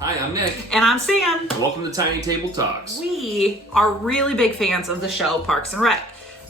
Hi, I'm Nick. And I'm Sam. And welcome to Tiny Table Talks. We are really big fans of the show Parks and Rec,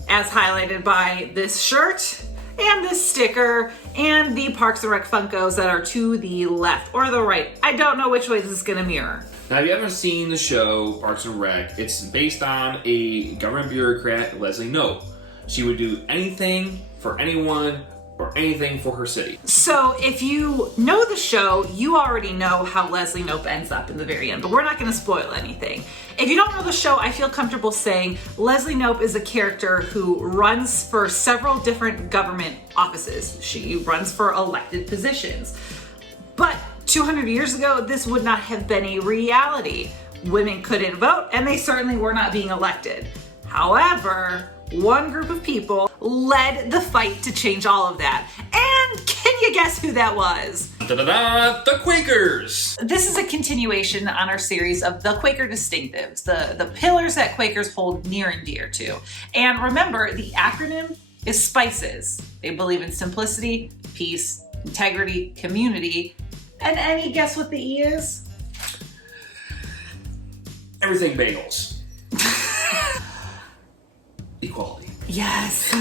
as highlighted by this shirt and this sticker and the Parks and Rec Funkos that are to the left or the right. I don't know which way this is going to mirror. Now, have you ever seen the show Parks and Rec? It's based on a government bureaucrat, Leslie Knope. She would do anything for anyone or anything for her city. So if you know the show, you already know how Leslie Knope ends up in the very end, but we're not going to spoil anything. If you don't know the show, I feel comfortable saying Leslie Knope is a character who runs for several different government offices. She runs for elected positions. But 200 years ago, this would not have been a reality. Women couldn't vote, and they certainly were not being elected. However, one group of people led the fight to change all of that. And can you guess who that was? Da-da-da! The Quakers! This is a continuation on our series of the Quaker distinctives, the pillars that Quakers hold near and dear to. And remember, the acronym is SPICES. They believe in simplicity, peace, integrity, community. And any guess what the E is? Everything bagels. Equality. Yes.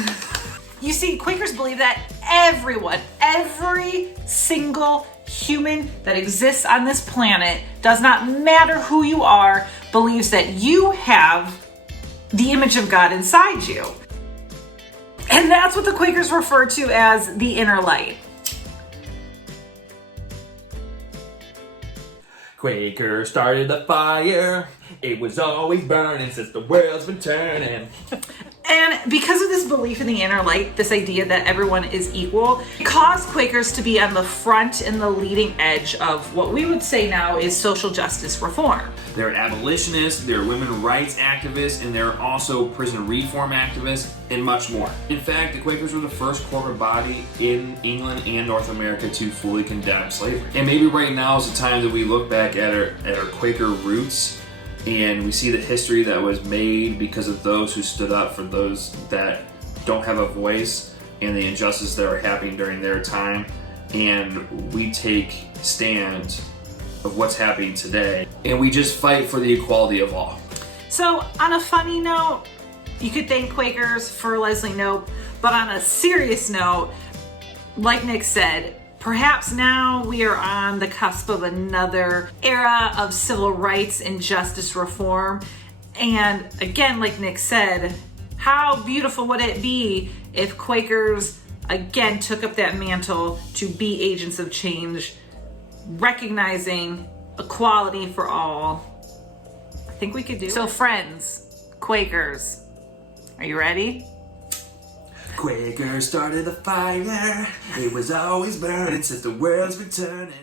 You see, Quakers believe that everyone, every single human that exists on this planet, does not matter who you are, believes that you have the image of God inside you. And that's what the Quakers refer to as the inner light. Quaker started the fire. It was always burning since the world's been turning. And because of this belief in the inner light, this idea that everyone is equal, it caused Quakers to be on the front and the leading edge of what we would say now is social justice reform. They're abolitionists, they're women rights activists, and they're also prison reform activists, and much more. In fact, the Quakers were the first corporate body in England and North America to fully condemn slavery. And maybe right now is the time that we look back at our Quaker roots, and we see the history that was made because of those who stood up for those that don't have a voice and the injustices that are happening during their time. And we take stand of what's happening today. And we just fight for the equality of all. So on a funny note, you could thank Quakers for Leslie Knope, but on a serious note, like Nick said, perhaps now we are on the cusp of another era of civil rights and justice reform. And again, like Nick said, how beautiful would it be if Quakers again took up that mantle to be agents of change, recognizing equality for all. I think we could do it. So friends, Quakers, are you ready? Quakers started the fire. It was always burning since the world's been turning.